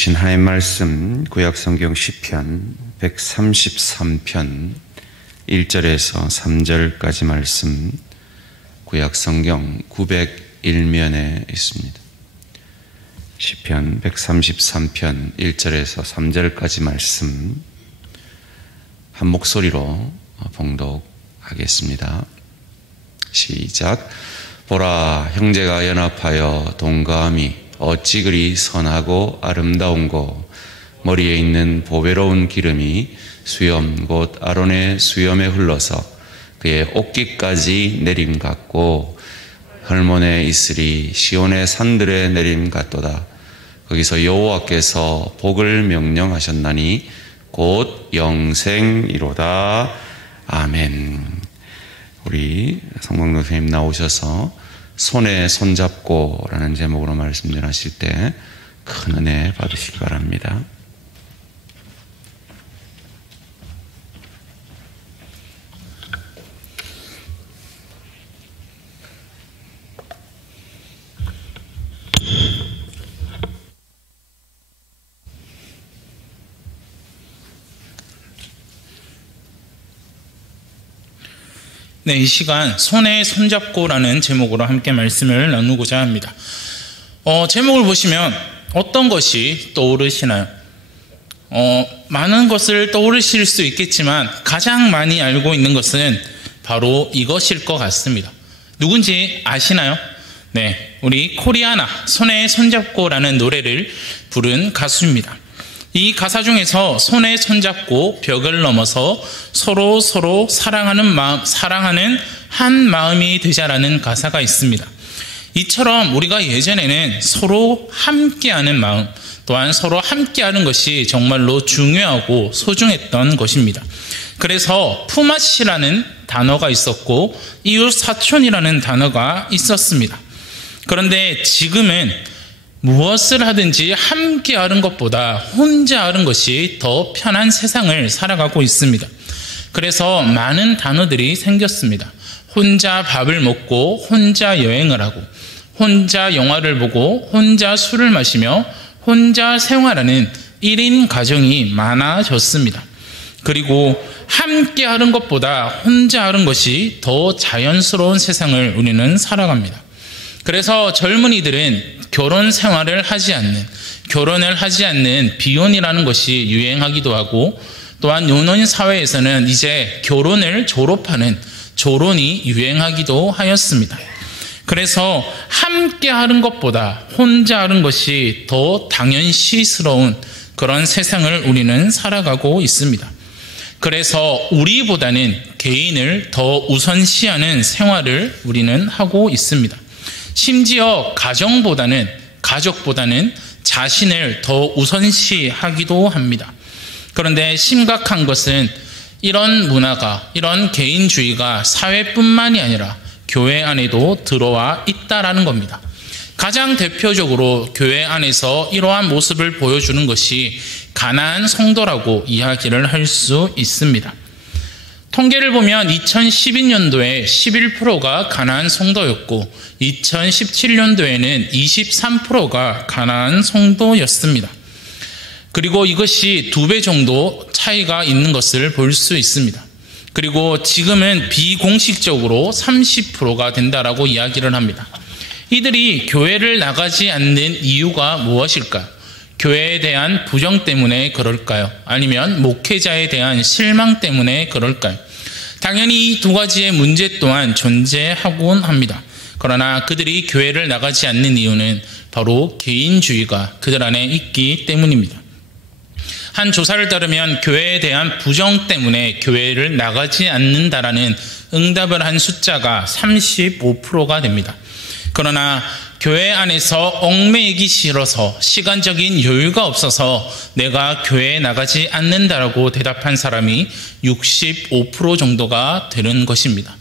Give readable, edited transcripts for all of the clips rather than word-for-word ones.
주신 하나님의 말씀 구약성경 시편 133편 1절에서 3절까지 말씀 구약성경 901면에 있습니다. 시편 133편 1절에서 3절까지 말씀 한 목소리로 봉독하겠습니다. 시작. 보라, 형제가 연합하여 동거함이 어찌 그리 선하고 아름다운고, 머리에 있는 보배로운 기름이 수염 곧 아론의 수염에 흘러서 그의 옷깃까지 내림 같고, 헐몬에 있으리 시온의 산들에 내림 같도다. 거기서 여호와께서 복을 명령하셨나니 곧 영생이로다. 아멘. 우리 성광로 선생님 나오셔서 손에 손잡고 라는 제목으로 말씀 전하실 때 큰 은혜 받으시기 바랍니다. 네, 이 시간 손에 손잡고라는 제목으로 함께 말씀을 나누고자 합니다. 제목을 보시면 어떤 것이 떠오르시나요? 많은 것을 떠오르실 수 있겠지만 가장 많이 알고 있는 것은 바로 이것일 것 같습니다. 누군지 아시나요? 네, 우리 코리아나 손에 손잡고라는 노래를 부른 가수입니다. 이 가사 중에서 손에 손잡고 벽을 넘어서 서로 사랑하는 한 마음이 되자라는 가사가 있습니다. 이처럼 우리가 예전에는 서로 함께하는 마음, 또한 서로 함께하는 것이 정말로 중요하고 소중했던 것입니다. 그래서 품앗이라는 단어가 있었고 이웃 사촌이라는 단어가 있었습니다. 그런데 지금은 무엇을 하든지 함께 하는 것보다 혼자 하는 것이 더 편한 세상을 살아가고 있습니다. 그래서 많은 단어들이 생겼습니다. 혼자 밥을 먹고 혼자 여행을 하고, 혼자 영화를 보고 혼자 술을 마시며 혼자 생활하는 1인 가정이 많아졌습니다. 그리고 함께 하는 것보다 혼자 하는 것이 더 자연스러운 세상을 우리는 살아갑니다. 그래서 젊은이들은 결혼을 하지 않는 비혼이라는 것이 유행하기도 하고, 또한 노인 사회에서는 이제 결혼을 졸업하는 졸혼이 유행하기도 하였습니다. 그래서 함께 하는 것보다 혼자 하는 것이 더 당연시스러운 그런 세상을 우리는 살아가고 있습니다. 그래서 우리보다는 개인을 더 우선시하는 생활을 우리는 하고 있습니다. 심지어 가족보다는 자신을 더 우선시하기도 합니다. 그런데 심각한 것은 이런 문화가, 이런 개인주의가 사회뿐만이 아니라 교회 안에도 들어와 있다라는 겁니다. 가장 대표적으로 교회 안에서 이러한 모습을 보여주는 것이 가나안 성도라고 이야기를 할 수 있습니다. 통계를 보면 2012년도에 11%가 가나안 성도였고 2017년도에는 23%가 가나안 성도였습니다. 그리고 이것이 2배 정도 차이가 있는 것을 볼 수 있습니다. 그리고 지금은 비공식적으로 30%가 된다라고 이야기를 합니다. 이들이 교회를 나가지 않는 이유가 무엇일까요? 교회에 대한 부정 때문에 그럴까요? 아니면 목회자에 대한 실망 때문에 그럴까요? 당연히 이 두 가지의 문제 또한 존재하곤 합니다. 그러나 그들이 교회를 나가지 않는 이유는 바로 개인주의가 그들 안에 있기 때문입니다. 한 조사를 따르면 교회에 대한 부정 때문에 교회를 나가지 않는다라는 응답을 한 숫자가 35%가 됩니다. 그러나 교회 안에서 얽매이기 싫어서, 시간적인 여유가 없어서 내가 교회에 나가지 않는다라고 대답한 사람이 65% 정도가 되는 것입니다.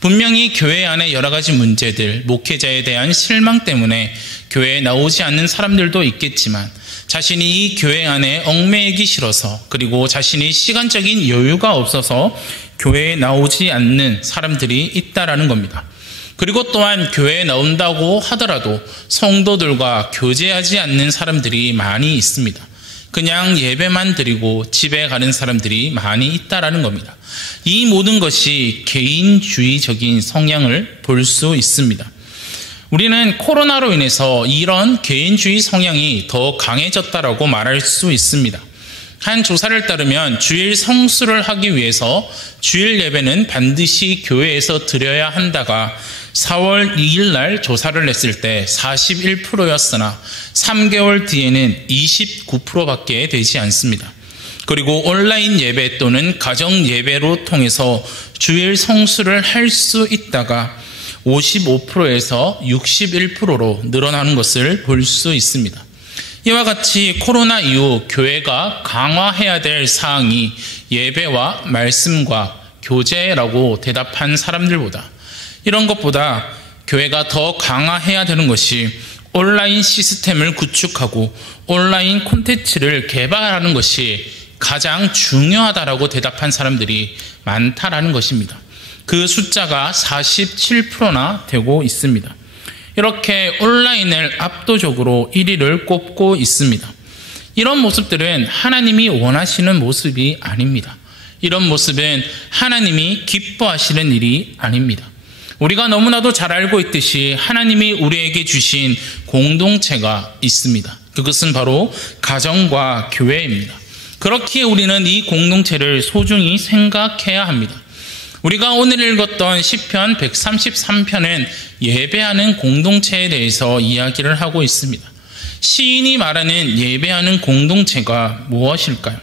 분명히 교회 안에 여러 가지 문제들, 목회자에 대한 실망 때문에 교회에 나오지 않는 사람들도 있겠지만, 자신이 이 교회 안에 얽매이기 싫어서, 그리고 자신이 시간적인 여유가 없어서 교회에 나오지 않는 사람들이 있다라는 겁니다. 그리고 또한 교회에 나온다고 하더라도 성도들과 교제하지 않는 사람들이 많이 있습니다. 그냥 예배만 드리고 집에 가는 사람들이 많이 있다라는 겁니다. 이 모든 것이 개인주의적인 성향을 볼 수 있습니다. 우리는 코로나로 인해서 이런 개인주의 성향이 더 강해졌다라고 말할 수 있습니다. 한 조사를 따르면 주일 성수를 하기 위해서 주일 예배는 반드시 교회에서 드려야 한다가 4월 2일 날 조사를 했을 때 41%였으나 3개월 뒤에는 29%밖에 되지 않습니다. 그리고 온라인 예배 또는 가정 예배로 통해서 주일 성수를 할 수 있다가 55%에서 61%로 늘어나는 것을 볼 수 있습니다. 이와 같이 코로나 이후 교회가 강화해야 될 사항이 예배와 말씀과 교제라고 대답한 사람들보다, 이런 것보다 교회가 더 강화해야 되는 것이 온라인 시스템을 구축하고 온라인 콘텐츠를 개발하는 것이 가장 중요하다라고 대답한 사람들이 많다라는 것입니다. 그 숫자가 47%나 되고 있습니다. 이렇게 온라인을 압도적으로 1위를 꼽고 있습니다. 이런 모습들은 하나님이 원하시는 모습이 아닙니다. 이런 모습은 하나님이 기뻐하시는 일이 아닙니다. 우리가 너무나도 잘 알고 있듯이 하나님이 우리에게 주신 공동체가 있습니다. 그것은 바로 가정과 교회입니다. 그렇기에 우리는 이 공동체를 소중히 생각해야 합니다. 우리가 오늘 읽었던 시편 133편은 예배하는 공동체에 대해서 이야기를 하고 있습니다. 시인이 말하는 예배하는 공동체가 무엇일까요?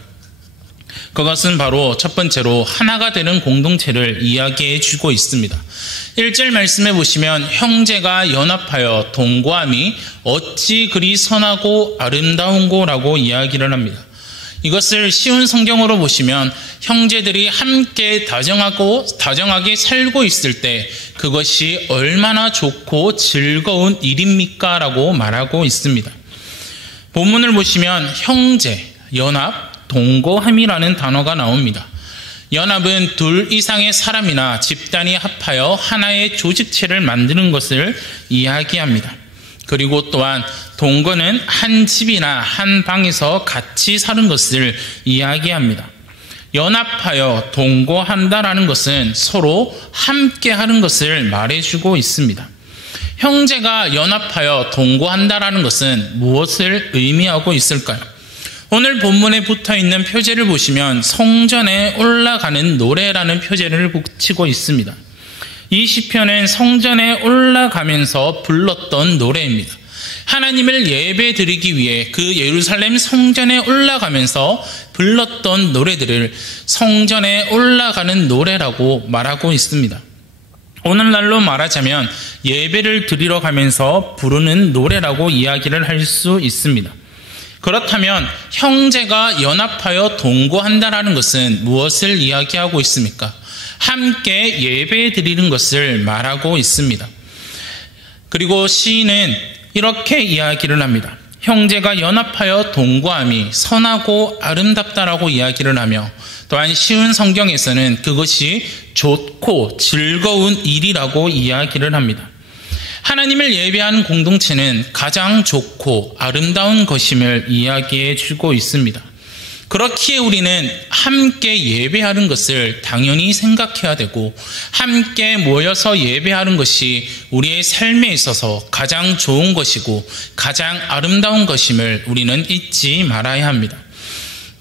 그것은 바로 첫 번째로 하나가 되는 공동체를 이야기해 주고 있습니다. 1절 말씀해 보시면 형제가 연합하여 동거함이 어찌 그리 선하고 아름다운고라고 이야기를 합니다. 이것을 쉬운 성경으로 보시면 형제들이 함께 다정하게 살고 있을 때 그것이 얼마나 좋고 즐거운 일입니까? 라고 말하고 있습니다. 본문을 보시면 형제, 연합, 동거함이라는 단어가 나옵니다. 연합은 둘 이상의 사람이나 집단이 합하여 하나의 조직체를 만드는 것을 이야기합니다. 그리고 또한 동거는 한 집이나 한 방에서 같이 사는 것을 이야기합니다. 연합하여 동거한다라는 것은 서로 함께 하는 것을 말해주고 있습니다. 형제가 연합하여 동거한다라는 것은 무엇을 의미하고 있을까요? 오늘 본문에 붙어있는 표제를 보시면 성전에 올라가는 노래라는 표제를 붙이고 있습니다. 이 시편은 성전에 올라가면서 불렀던 노래입니다. 하나님을 예배 드리기 위해 그 예루살렘 성전에 올라가면서 불렀던 노래들을 성전에 올라가는 노래라고 말하고 있습니다. 오늘날로 말하자면 예배를 드리러 가면서 부르는 노래라고 이야기를 할 수 있습니다. 그렇다면 형제가 연합하여 동거한다라는 것은 무엇을 이야기하고 있습니까? 함께 예배 드리는 것을 말하고 있습니다. 그리고 시인은 이렇게 이야기를 합니다. 형제가 연합하여 동거함이 선하고 아름답다라고 이야기를 하며 또한 쉬운 성경에서는 그것이 좋고 즐거운 일이라고 이야기를 합니다. 하나님을 예배하는 공동체는 가장 좋고 아름다운 것임을 이야기해 주고 있습니다. 그렇기에 우리는 함께 예배하는 것을 당연히 생각해야 되고 함께 모여서 예배하는 것이 우리의 삶에 있어서 가장 좋은 것이고 가장 아름다운 것임을 우리는 잊지 말아야 합니다.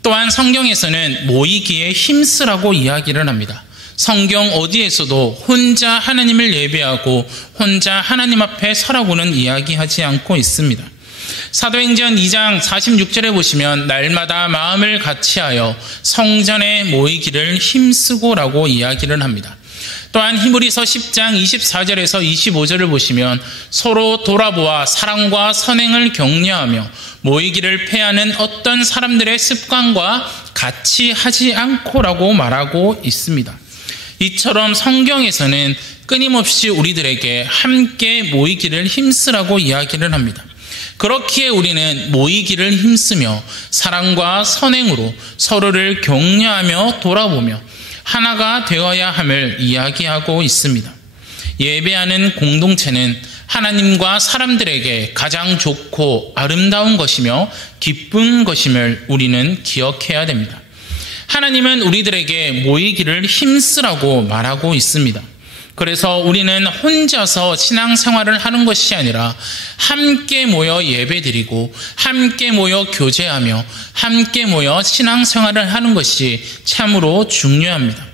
또한 성경에서는 모이기에 힘쓰라고 이야기를 합니다. 성경 어디에서도 혼자 하나님을 예배하고 혼자 하나님 앞에 서라고는 이야기하지 않고 있습니다. 사도행전 2장 46절에 보시면 날마다 마음을 같이하여 성전에 모이기를 힘쓰고라고 이야기를 합니다. 또한 히브리서 10장 24절에서 25절을 보시면 서로 돌아보아 사랑과 선행을 격려하며 모이기를 패하는 어떤 사람들의 습관과 같이 하지 않고라고 말하고 있습니다. 이처럼 성경에서는 끊임없이 우리들에게 함께 모이기를 힘쓰라고 이야기를 합니다. 그렇기에 우리는 모이기를 힘쓰며 사랑과 선행으로 서로를 격려하며 돌아보며 하나가 되어야 함을 이야기하고 있습니다. 예배하는 공동체는 하나님과 사람들에게 가장 좋고 아름다운 것이며 기쁜 것임을 우리는 기억해야 됩니다. 하나님은 우리들에게 모이기를 힘쓰라고 말하고 있습니다. 그래서 우리는 혼자서 신앙생활을 하는 것이 아니라 함께 모여 예배드리고 함께 모여 교제하며 함께 모여 신앙생활을 하는 것이 참으로 중요합니다.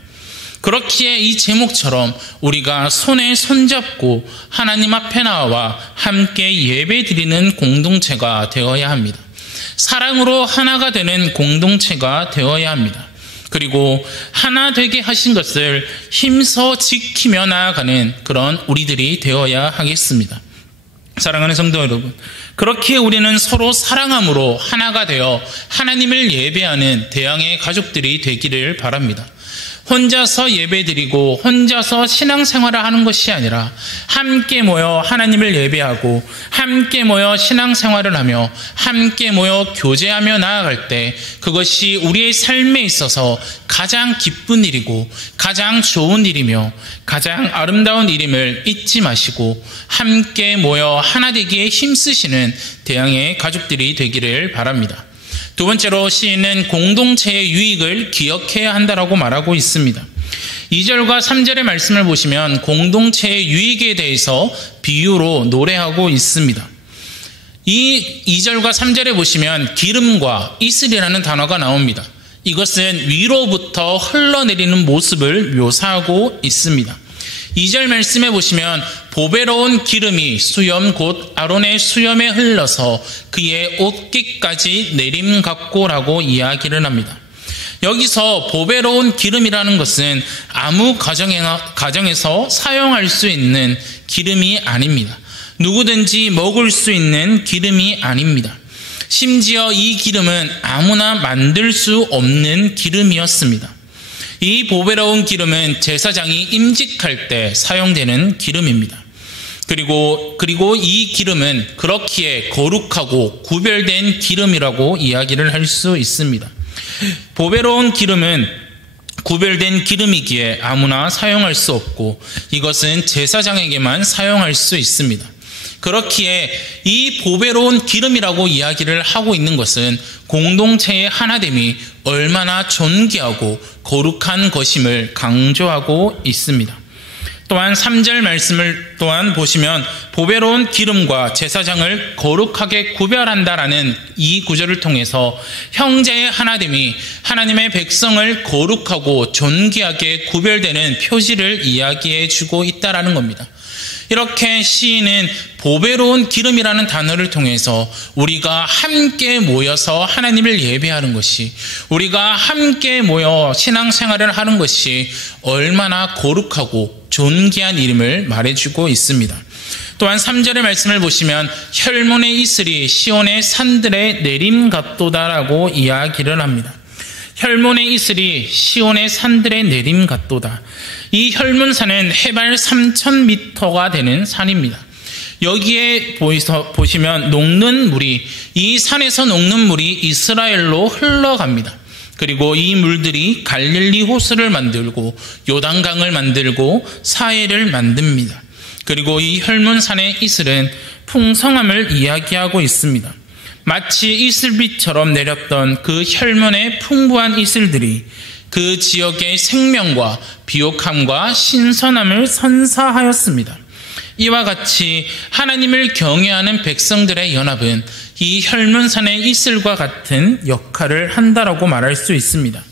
그렇기에 이 제목처럼 우리가 손에 손잡고 하나님 앞에 나와 함께 예배드리는 공동체가 되어야 합니다. 사랑으로 하나가 되는 공동체가 되어야 합니다. 그리고 하나 되게 하신 것을 힘써 지키며 나아가는 그런 우리들이 되어야 하겠습니다. 사랑하는 성도 여러분, 그렇게 우리는 서로 사랑함으로 하나가 되어 하나님을 예배하는 대양의 가족들이 되기를 바랍니다. 혼자서 예배드리고 혼자서 신앙생활을 하는 것이 아니라 함께 모여 하나님을 예배하고 함께 모여 신앙생활을 하며 함께 모여 교제하며 나아갈 때 그것이 우리의 삶에 있어서 가장 기쁜 일이고 가장 좋은 일이며 가장 아름다운 일임을 잊지 마시고 함께 모여 하나 되기에 힘쓰시는 대양의 가족들이 되기를 바랍니다. 두 번째로 시인은 공동체의 유익을 기억해야 한다라고 말하고 있습니다. 2절과 3절의 말씀을 보시면 공동체의 유익에 대해서 비유로 노래하고 있습니다. 이 2절과 3절에 보시면 기름과 이슬이라는 단어가 나옵니다. 이것은 위로부터 흘러내리는 모습을 묘사하고 있습니다. 2절 말씀에 보시면 보배로운 기름이 수염 곧 아론의 수염에 흘러서 그의 옷깃까지 내림갑고라고 이야기를 합니다. 여기서 보배로운 기름이라는 것은 아무 가정에서 사용할 수 있는 기름이 아닙니다. 누구든지 먹을 수 있는 기름이 아닙니다. 심지어 이 기름은 아무나 만들 수 없는 기름이었습니다. 이 보배로운 기름은 제사장이 임직할 때 사용되는 기름입니다. 그리고 이 기름은 그렇기에 거룩하고 구별된 기름이라고 이야기를 할 수 있습니다. 보배로운 기름은 구별된 기름이기에 아무나 사용할 수 없고 이것은 제사장에게만 사용할 수 있습니다. 그렇기에 이 보배로운 기름이라고 이야기를 하고 있는 것은 공동체의 하나됨이 얼마나 존귀하고 거룩한 것임을 강조하고 있습니다. 또한 3절 말씀을 또한 보시면 보배로운 기름과 제사장을 거룩하게 구별한다라는 이 구절을 통해서 형제의 하나됨이 하나님의 백성을 거룩하고 존귀하게 구별되는 표지를 이야기해 주고 있다라는 겁니다. 이렇게 시인은 보배로운 기름이라는 단어를 통해서 우리가 함께 모여서 하나님을 예배하는 것이, 우리가 함께 모여 신앙생활을 하는 것이 얼마나 거룩하고 존귀한 일임을 말해주고 있습니다. 또한 3절의 말씀을 보시면 혈문의 이슬이 시온의 산들에 내림갔도다라고 이야기를 합니다. 혈문의 이슬이 시온의 산들에 내림갔도다. 이 혈문산은 해발 3,000m가 되는 산입니다. 여기에 보시면 녹는 물이, 이 산에서 녹는 물이 이스라엘로 흘러갑니다. 그리고 이 물들이 갈릴리 호수를 만들고 요단강을 만들고 사해를 만듭니다. 그리고 이 혈문산의 이슬은 풍성함을 이야기하고 있습니다. 마치 이슬비처럼 내렸던 그 혈문의 풍부한 이슬들이 그 지역의 생명과 비옥함과 신선함을 선사하였습니다. 이와 같이 하나님을 경외하는 백성들의 연합은 이 혈문산의 이슬과 같은 역할을 한다라고 말할 수 있습니다.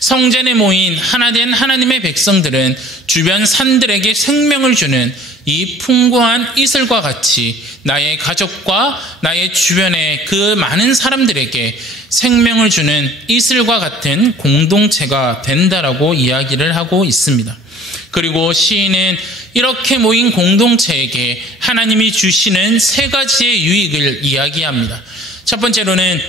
성전에 모인 하나된 하나님의 백성들은 주변 산들에게 생명을 주는 이 풍부한 이슬과 같이 나의 가족과 나의 주변의 그 많은 사람들에게 생명을 주는 이슬과 같은 공동체가 된다라고 이야기를 하고 있습니다. 그리고 시인은 이렇게 모인 공동체에게 하나님이 주시는 세 가지의 유익을 이야기합니다. 첫 번째로는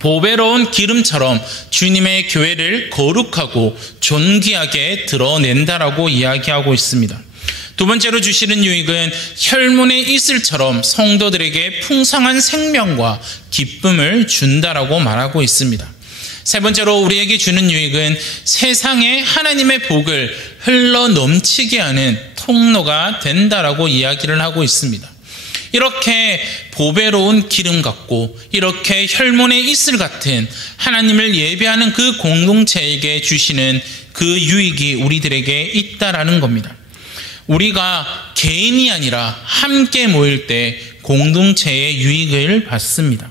보배로운 기름처럼 주님의 교회를 거룩하고 존귀하게 드러낸다라고 이야기하고 있습니다. 두 번째로 주시는 유익은 혈문의 이슬처럼 성도들에게 풍성한 생명과 기쁨을 준다라고 말하고 있습니다. 세 번째로 우리에게 주는 유익은 세상에 하나님의 복을 흘러 넘치게 하는 통로가 된다라고 이야기를 하고 있습니다. 이렇게 보배로운 기름 같고 이렇게 혈문의 이슬 같은 하나님을 예배하는 그 공동체에게 주시는 그 유익이 우리들에게 있다라는 겁니다. 우리가 개인이 아니라 함께 모일 때 공동체의 유익을 받습니다.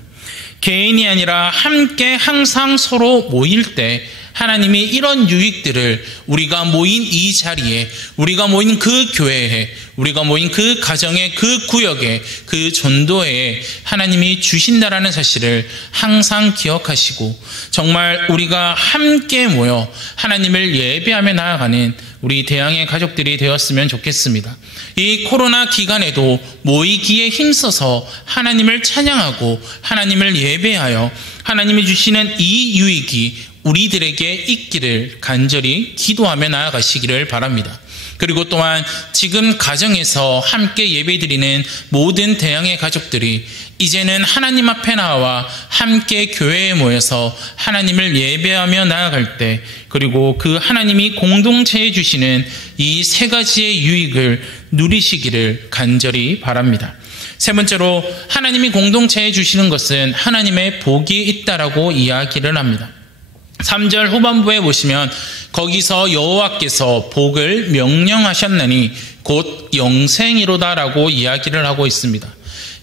개인이 아니라 함께 항상 서로 모일 때 하나님이 이런 유익들을 우리가 모인 이 자리에, 우리가 모인 그 교회에, 우리가 모인 그 가정에, 그 구역에, 그 전도회에 하나님이 주신다라는 사실을 항상 기억하시고 정말 우리가 함께 모여 하나님을 예배하며 나아가는 우리 대양의 가족들이 되었으면 좋겠습니다. 이 코로나 기간에도 모이기에 힘써서 하나님을 찬양하고 하나님을 예배하여 하나님이 주시는 이 유익이 우리들에게 있기를 간절히 기도하며 나아가시기를 바랍니다. 그리고 또한 지금 가정에서 함께 예배드리는 모든 대양의 가족들이 이제는 하나님 앞에 나와 함께 교회에 모여서 하나님을 예배하며 나아갈 때, 그리고 그 하나님이 공동체에 주시는 이 세 가지의 유익을 누리시기를 간절히 바랍니다. 세 번째로 하나님이 공동체에 주시는 것은 하나님의 복이 있다라고 이야기를 합니다. 3절 후반부에 보시면 거기서 여호와께서 복을 명령하셨나니 곧 영생이로다라고 이야기를 하고 있습니다.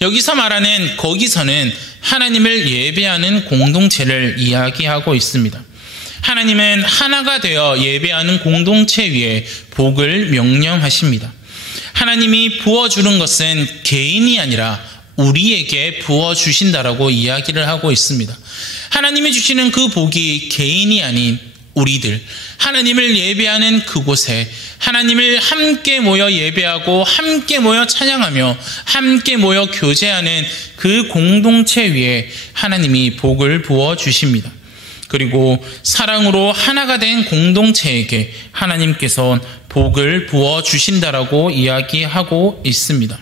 여기서 말하는 거기서는 하나님을 예배하는 공동체를 이야기하고 있습니다. 하나님은 하나가 되어 예배하는 공동체 위에 복을 명령하십니다. 하나님이 부어주는 것은 개인이 아니라 우리에게 부어주신다라고 이야기를 하고 있습니다. 하나님이 주시는 그 복이 개인이 아닌 우리들, 하나님을 예배하는 그곳에 하나님을 함께 모여 예배하고 함께 모여 찬양하며 함께 모여 교제하는 그 공동체 위에 하나님이 복을 부어주십니다. 그리고 사랑으로 하나가 된 공동체에게 하나님께서 복을 부어주신다라고 이야기하고 있습니다.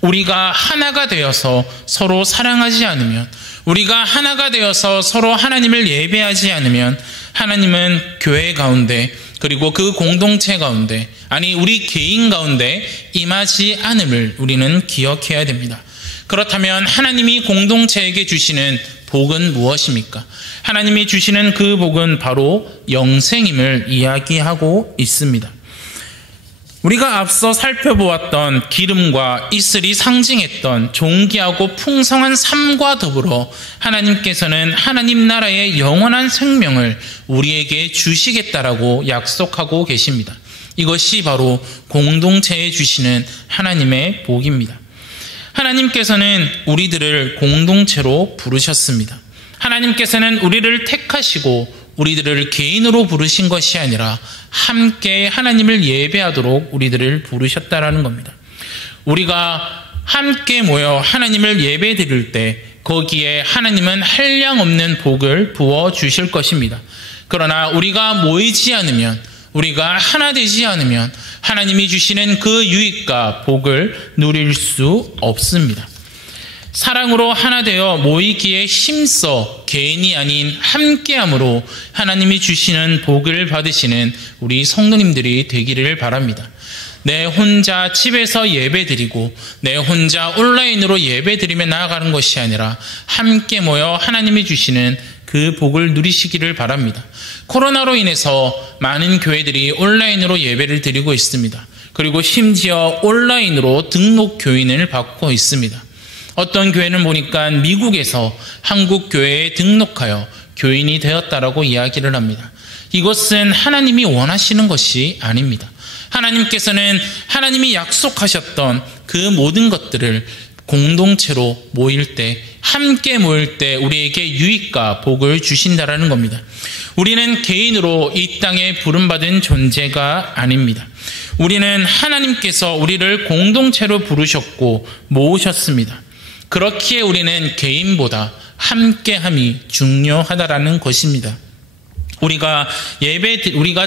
우리가 하나가 되어서 서로 사랑하지 않으면, 우리가 하나가 되어서 서로 하나님을 예배하지 않으면 하나님은 교회 가운데, 그리고 그 공동체 가운데, 아니 우리 개인 가운데 임하지 않음을 우리는 기억해야 됩니다. 그렇다면 하나님이 공동체에게 주시는 복은 무엇입니까? 하나님이 주시는 그 복은 바로 영생임을 이야기하고 있습니다. 우리가 앞서 살펴보았던 기름과 이슬이 상징했던 존귀하고 풍성한 삶과 더불어 하나님께서는 하나님 나라의 영원한 생명을 우리에게 주시겠다라고 약속하고 계십니다. 이것이 바로 공동체에 주시는 하나님의 복입니다. 하나님께서는 우리들을 공동체로 부르셨습니다. 하나님께서는 우리를 택하시고 우리들을 개인으로 부르신 것이 아니라 함께 하나님을 예배하도록 우리들을 부르셨다라는 겁니다. 우리가 함께 모여 하나님을 예배 드릴 때 거기에 하나님은 한량없는 복을 부어주실 것입니다. 그러나 우리가 모이지 않으면, 우리가 하나 되지 않으면 하나님이 주시는 그 유익과 복을 누릴 수 없습니다. 사랑으로 하나 되어 모이기에 힘써 개인이 아닌 함께함으로 하나님이 주시는 복을 받으시는 우리 성도님들이 되기를 바랍니다. 내 혼자 집에서 예배드리고 내 혼자 온라인으로 예배드리며 나아가는 것이 아니라 함께 모여 하나님이 주시는 그 복을 누리시기를 바랍니다. 코로나로 인해서 많은 교회들이 온라인으로 예배를 드리고 있습니다. 그리고 심지어 온라인으로 등록 교인을 받고 있습니다. 어떤 교회는 보니까 미국에서 한국 교회에 등록하여 교인이 되었다라고 이야기를 합니다. 이것은 하나님이 원하시는 것이 아닙니다. 하나님께서는 하나님이 약속하셨던 그 모든 것들을 공동체로 모일 때, 함께 모일 때 우리에게 유익과 복을 주신다라는 겁니다. 우리는 개인으로 이 땅에 부름받은 존재가 아닙니다. 우리는 하나님께서 우리를 공동체로 부르셨고 모으셨습니다. 그렇기에 우리는 개인보다 함께함이 중요하다라는 것입니다. 우리가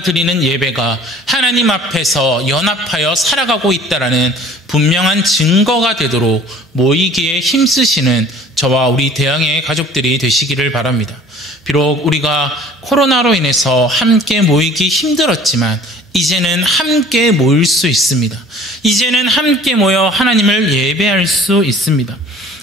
드리는 예배가 하나님 앞에서 연합하여 살아가고 있다라는 분명한 증거가 되도록 모이기에 힘쓰시는 저와 우리 대양의 가족들이 되시기를 바랍니다. 비록 우리가 코로나로 인해서 함께 모이기 힘들었지만 이제는 함께 모일 수 있습니다. 이제는 함께 모여 하나님을 예배할 수 있습니다.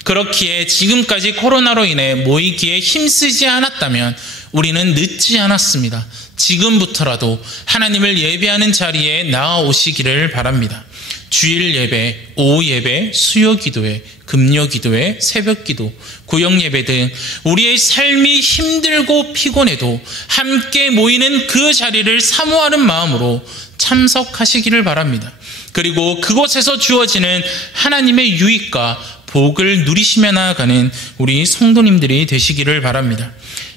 그렇기에 지금까지 코로나로 인해 모이기에 힘쓰지 않았다면 우리는 늦지 않았습니다. 지금부터라도 하나님을 예배하는 자리에 나아오시기를 바랍니다. 주일 예배, 오후 예배, 수요 기도회, 금요 기도회, 새벽 기도, 구역 예배 등 우리의 삶이 힘들고 피곤해도 함께 모이는 그 자리를 사모하는 마음으로 참석하시기를 바랍니다. 그리고 그곳에서 주어지는 하나님의 유익과 복을 누리시며 나아가는 우리 성도님들이 되시기를 바랍니다.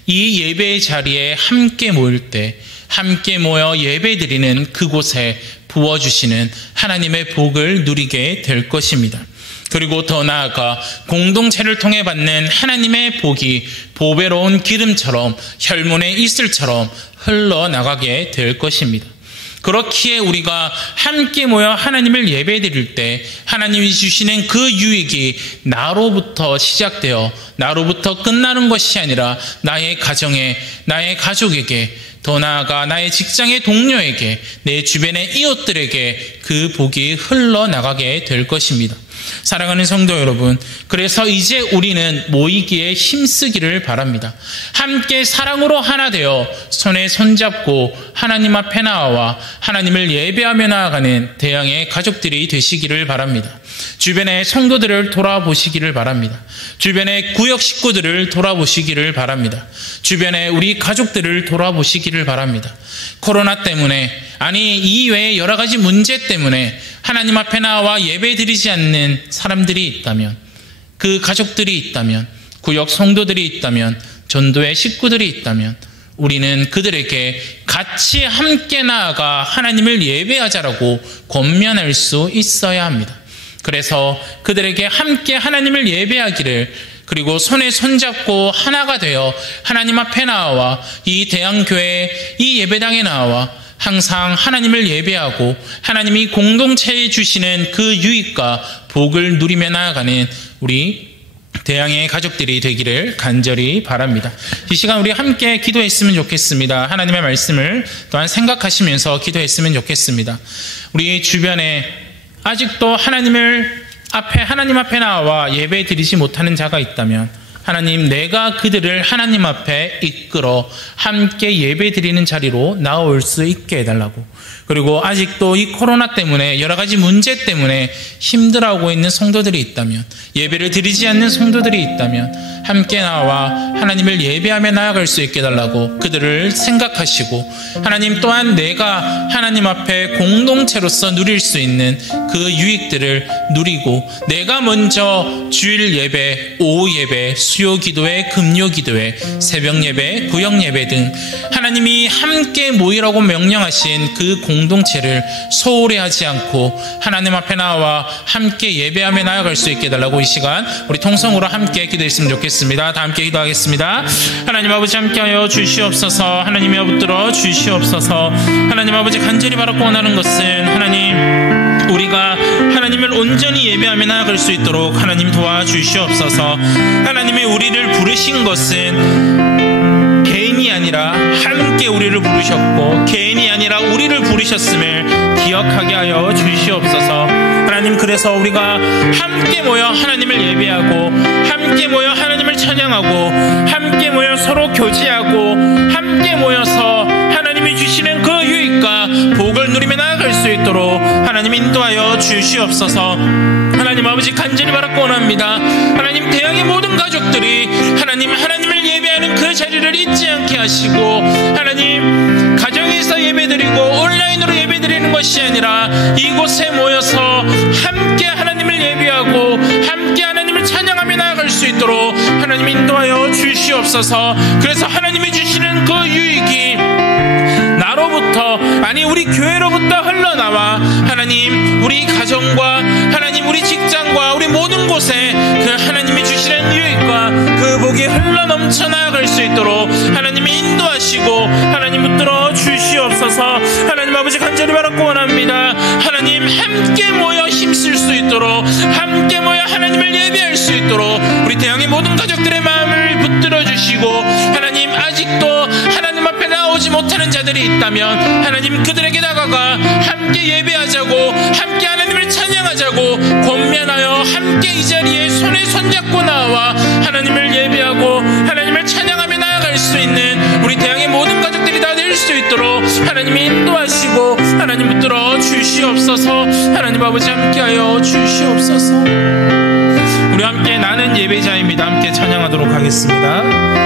이 예배의 자리에 함께 모일 때 함께 모여 예배드리는 그곳에 부어주시는 하나님의 복을 누리게 될 것입니다. 그리고 더 나아가 공동체를 통해 받는 하나님의 복이 보배로운 기름처럼 혈문의 이슬처럼 흘러나가게 될 것입니다. 그렇기에 우리가 함께 모여 하나님을 예배드릴 때 하나님이 주시는 그 유익이 나로부터 시작되어 나로부터 끝나는 것이 아니라 나의 가정에, 나의 가족에게, 더 나아가 나의 직장의 동료에게, 내 주변의 이웃들에게 그 복이 흘러나가게 될 것입니다. 사랑하는 성도 여러분, 그래서 이제 우리는 모이기에 힘쓰기를 바랍니다. 함께 사랑으로 하나 되어 손에 손잡고 하나님 앞에 나와 하나님을 예배하며 나아가는 대양의 가족들이 되시기를 바랍니다. 주변의 성도들을 돌아보시기를 바랍니다. 주변의 구역 식구들을 돌아보시기를 바랍니다. 주변의 우리 가족들을 돌아보시기를 바랍니다. 코로나 때문에, 아니 이외의 여러 가지 문제 때문에 하나님 앞에 나와 예배드리지 않는 사람들이 있다면, 그 가족들이 있다면, 구역 성도들이 있다면, 전도의 식구들이 있다면 우리는 그들에게 같이 함께 나아가 하나님을 예배하자라고 권면할 수 있어야 합니다. 그래서 그들에게 함께 하나님을 예배하기를, 그리고 손에 손잡고 하나가 되어 하나님 앞에 나와 이 대양교회, 이 예배당에 나와 항상 하나님을 예배하고 하나님이 공동체에 주시는 그 유익과 복을 누리며 나아가는 우리 대양의 가족들이 되기를 간절히 바랍니다. 이 시간 우리 함께 기도했으면 좋겠습니다. 하나님의 말씀을 또한 생각하시면서 기도했으면 좋겠습니다. 우리 주변에 아직도 하나님 앞에 나와 예배 드리지 못하는 자가 있다면 하나님, 내가 그들을 하나님 앞에 이끌어 함께 예배 드리는 자리로 나올 수 있게 해달라고. 그리고 아직도 이 코로나 때문에 여러 가지 문제 때문에 힘들어하고 있는 성도들이 있다면, 예배를 드리지 않는 성도들이 있다면 함께 나와 하나님을 예배하며 나아갈 수 있게 해달라고 그들을 생각하시고, 하나님 또한 내가 하나님 앞에 공동체로서 누릴 수 있는 그 유익들을 누리고, 내가 먼저 주일 예배, 오후 예배, 수요 기도회, 금요 기도회, 새벽 예배, 구역 예배 등 하나님이 함께 모이라고 명령하신 그 공동체를 소홀히 하지 않고 하나님 앞에 나와 함께 예배하며 나아갈 수 있게 해달라고 이 시간 우리 통성으로 함께 기도했으면 좋겠습니다. 다 함께 기도하겠습니다. 하나님 아버지 함께하여 주시옵소서. 하나님이여 붙들어 주시옵소서. 하나님 아버지 간절히 바라고 원하는 것은 하나님, 우리가 하나님을 온전히 예배하며 나아갈 수 있도록 하나님 도와주시옵소서. 하나님이 우리를 부르신 것은 개인이 아니라 함께 우리를 부르셨고, 개인이 아니라 우리를 부르셨음을 기억하게 하여 주시옵소서. 하나님, 그래서 우리가 함께 모여 하나님을 예배하고, 함께 모여 하나님을 찬양하고, 함께 모여 서로 교제하고, 함께 모여서 하나님이 주시는 그 유익과 복을 누리며 나아갈 수 있도록 하나님 인도하여 주시옵소서. 하나님 아버지 간절히 바라고 원합니다. 하나님, 대양의 모든 가족들이 하나님을 예배하는 그 자리를 잊지 않게 하시고, 하나님 가정에서 예배드리고 온라인으로 예배드리는 것이 아니라 이곳에 모여서 함께 하나님을 예배하고 함께 하나님을 찬양하며 나아갈 수 있도록 하나님 인도하여 주시옵소서. 그래서 하나님이 주시는 그 유익이 나로부터, 아니 우리 교회로부터 흘러나와 하나님 우리 가정과 하나님 우리 직장과 우리 모든 곳에 그 하나님이 주시는 유익과 그 복이 흘러넘쳐 나아갈 수 있도록 하나님이 인도하시고 하나님 붙들어 주시옵소서. 하나님 아버지 간절히 바라고 원합니다. 하나님 함께 모여 힘쓸 수 있도록, 함께 모여 하나님을 예배할 수 있도록 우리 대양의 모든 가족들의 마음을 붙들어 주시고, 하나님 아직도 하나님 앞에 나오지 못하는 자들이 있다면 하나님 그들에게 다가가 함께 예배하자고, 함께 하나님을 찬양하자고 권면하여 함께 이 자리에 손에 손잡고 나와 하나님을 예배하고 하나님을 찬양하며 나아갈 수 있는 우리 대학의 모든 가족들이 다 될 수 있도록 하나님이 인도하시고 하나님 붙들어 주시옵소서. 하나님 아버지 함께하여 주시옵소서. 우리 함께 나는 예배자입니다. 함께 찬양하도록 하겠습니다.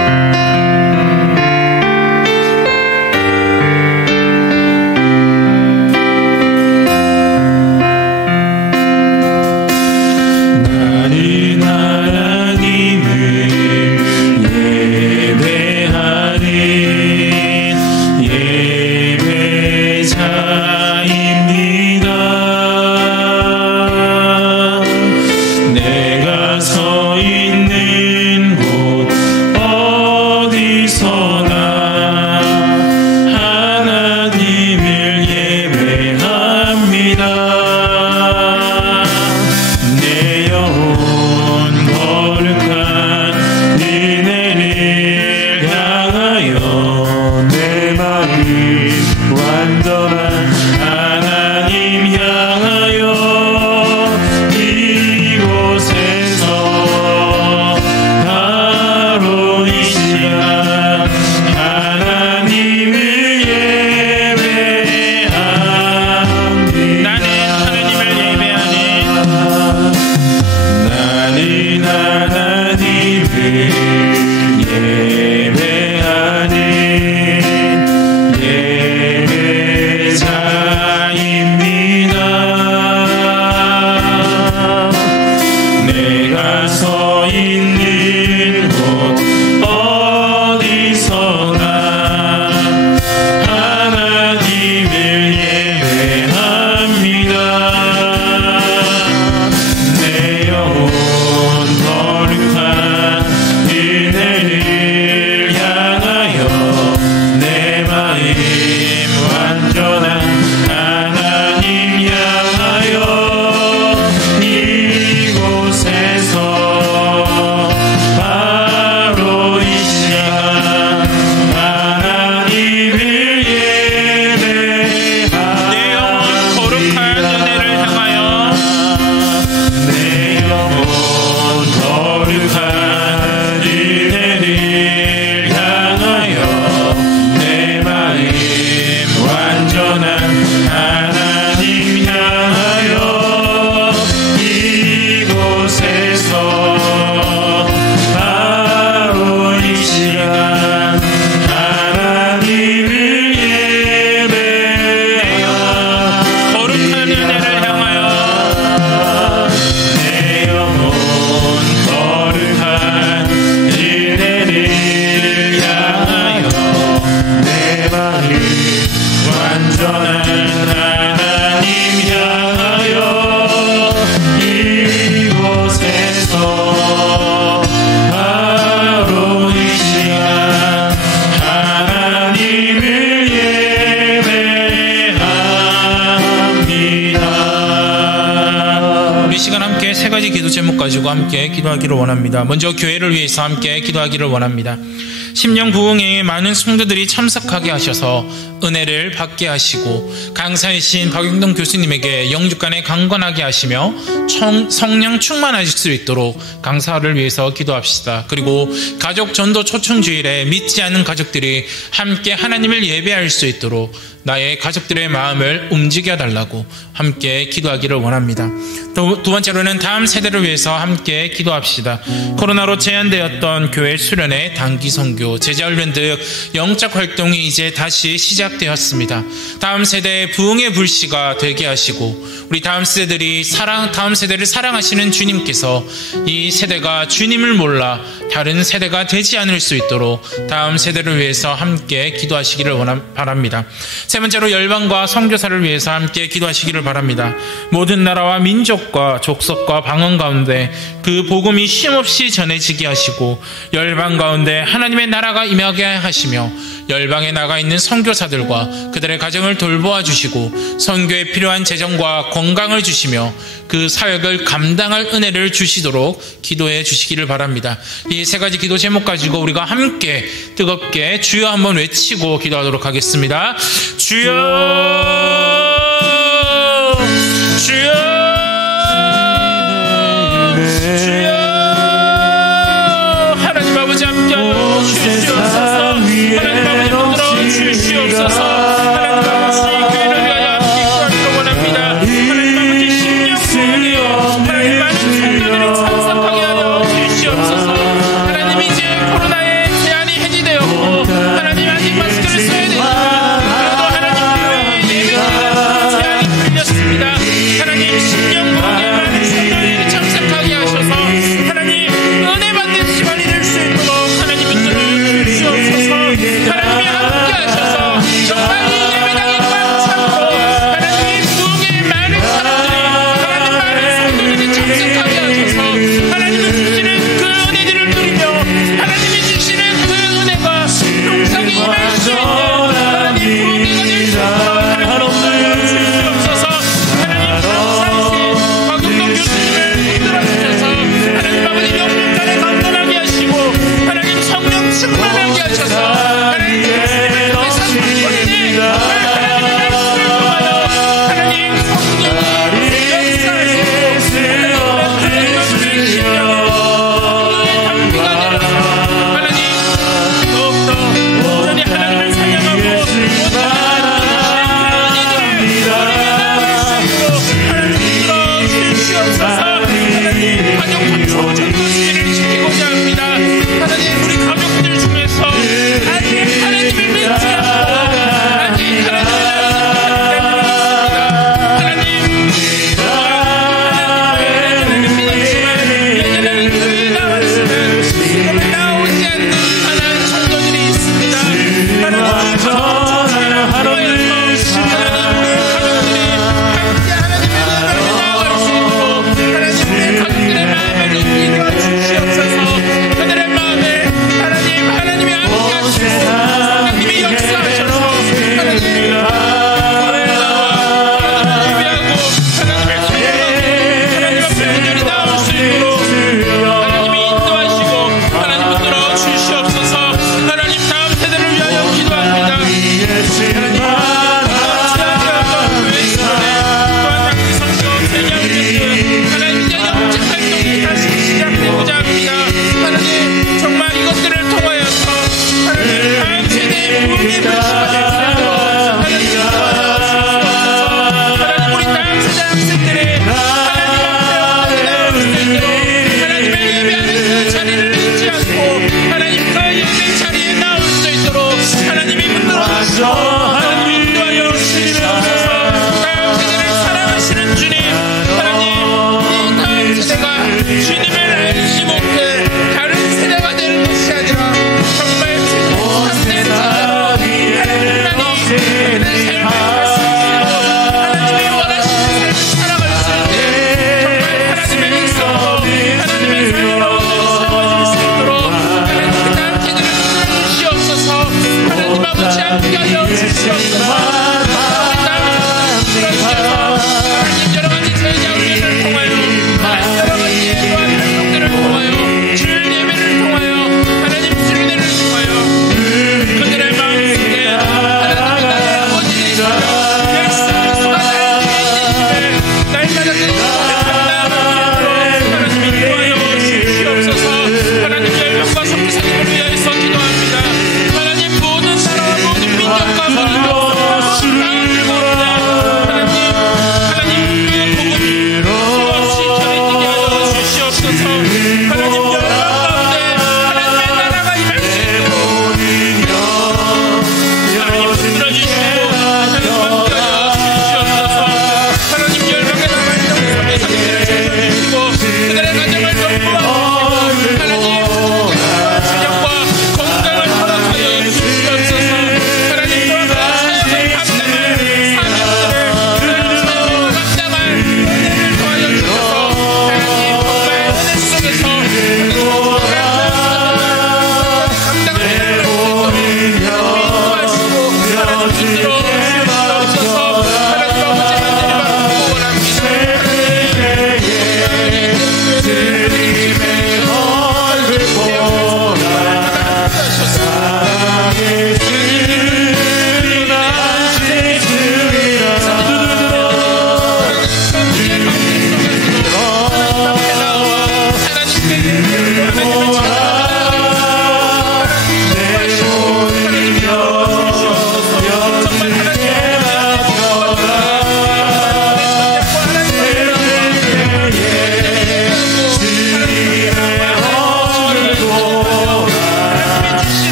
가지고 함께 기도하기를 원합니다. 먼저 교회를 위해서 함께 기도하기를 원합니다. 심령 부흥회에 많은 성도들이 참석하게 하셔서 은혜를 받게 하시고 강사이신 박영동 교수님에게 영주간에 강건하게 하시며 성령 충만하실 수 있도록 강사를 위해서 기도합시다. 그리고 가족 전도 초청주일에 믿지 않는 가족들이 함께 하나님을 예배할 수 있도록 나의 가족들의 마음을 움직여 달라고 함께 기도하기를 원합니다. 두 번째로는 다음 세대를 위해서 함께 기도합시다. 코로나로 제한되었던 교회 수련회, 단기 선교, 제자훈련 등 영적 활동이 이제 다시 시작되었습니다. 다음 세대의 부흥의 불씨가 되게 하시고 우리 다음 세대를 사랑하시는 주님께서 이 세대가 주님을 몰라 다른 세대가 되지 않을 수 있도록 다음 세대를 위해서 함께 기도하시기를 바랍니다. 세 번째로 열방과 선교사를 위해서 함께 기도하시기를 바랍니다. 모든 나라와 민족과 족속과 방언 가운데 그 복음이 쉼없이 전해지게 하시고 열방 가운데 하나님의 나라가 임하게 하시며 열방에 나가 있는 선교사들과 그들의 가정을 돌보아 주시고 선교에 필요한 재정과 건강을 주시며 그 사역을 감당할 은혜를 주시도록 기도해 주시기를 바랍니다. 이 이 세 가지 기도 제목 가지고 우리가 함께 뜨겁게 주여 한번 외치고 기도하도록 하겠습니다. 주여, 주여.